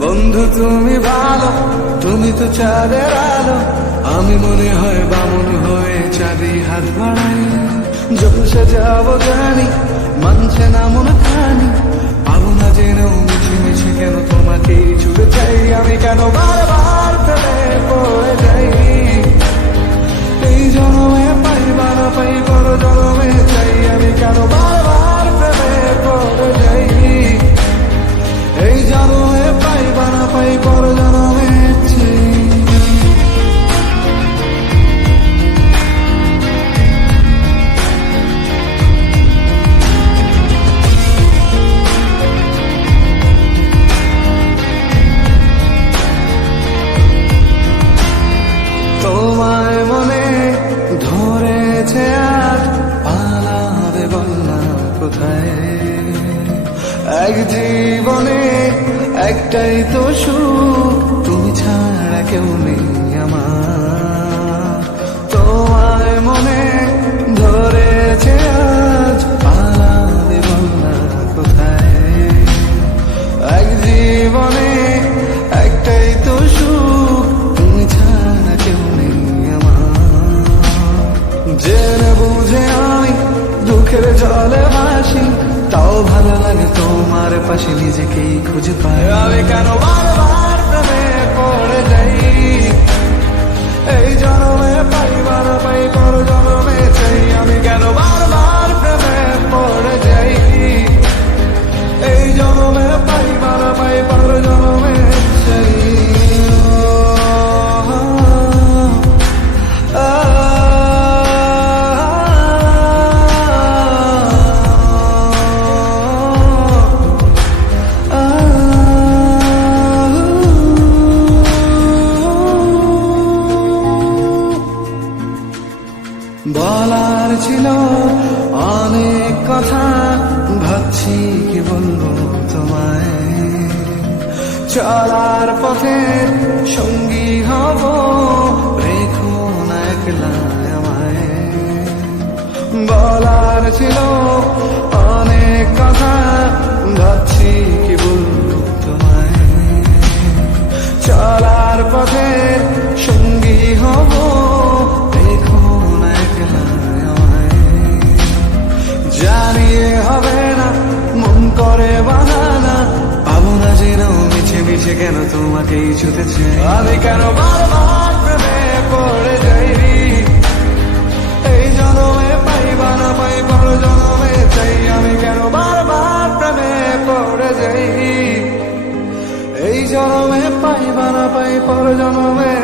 বন্ধু তুমি ভালো, তুমি তো চাঁদের আলো, আমি মনে হয় বামন হয়ে চাঁদি হাত বাড়াই। জলসে যাবো জানি, মানছে না মন খানি, পাবো না জেনেও মিছে মিছে কেন তোমাকেই ছুড়ে চাই। আমি কেন বারবার প্রেমে পড়ে যাই, এই জন্মে পাই বা না পাই পর জন্মে চাই। আমি কেন বারবার প্রেমে পড়ে যাই, এই জন্মে পাই বা না পাই পর জন্মে চাই। তোমায় মনে ধরেছে আর পালাবে বলনা কোথায়। এক জীবনে একটাই তো সুখ, তুমি ছাড়া কেউ নেই আমার। তোমায় মনে ধরেছে আজ পালাবে বলনা কোথায়। এক জীবনে একটাই তো সুখ, তুমি ছাড়া কেউ নেই আমার। জেনে বুঝে আমি দুঃখের জলে ভাসি, তাও ভালো লাগে তোমার পাশে নিজেকেই খুঁজে পাই। আমি কেন বারবার প্রেমে পড়ে যাই, এই জন্মে পাই বা না পাই পর জন্মে চাই। আমি কেন বারবার প্রেমে পড়ে যাই, এই জন্মে পাই বা না পাই পর জন্মে চাই। বলার ছিল অনেক কথা, ভাবছি কি বলবো তোমায়। চলার পথে সঙ্গী হব, রেখো না একলা আমায়। বলার ছিল অনেক কথা, ভাবছি কি বলবো তোমায়। চলার পথে সঙ্গী হব, জানিয়ে হবে না মন করে বাহানা, পাবো না জেনেও মিছে মিছে কেন তোমাকেই ছুটেছে। আমি কেন বারবার প্রেমে পড়ে যাই, এই জন্মে পাই বা না পাই পর জন্মে চাই। আমি কেন বারবার প্রেমে পড়ে যাই, এই জন্মে পাই বা না পাই পর জন্মে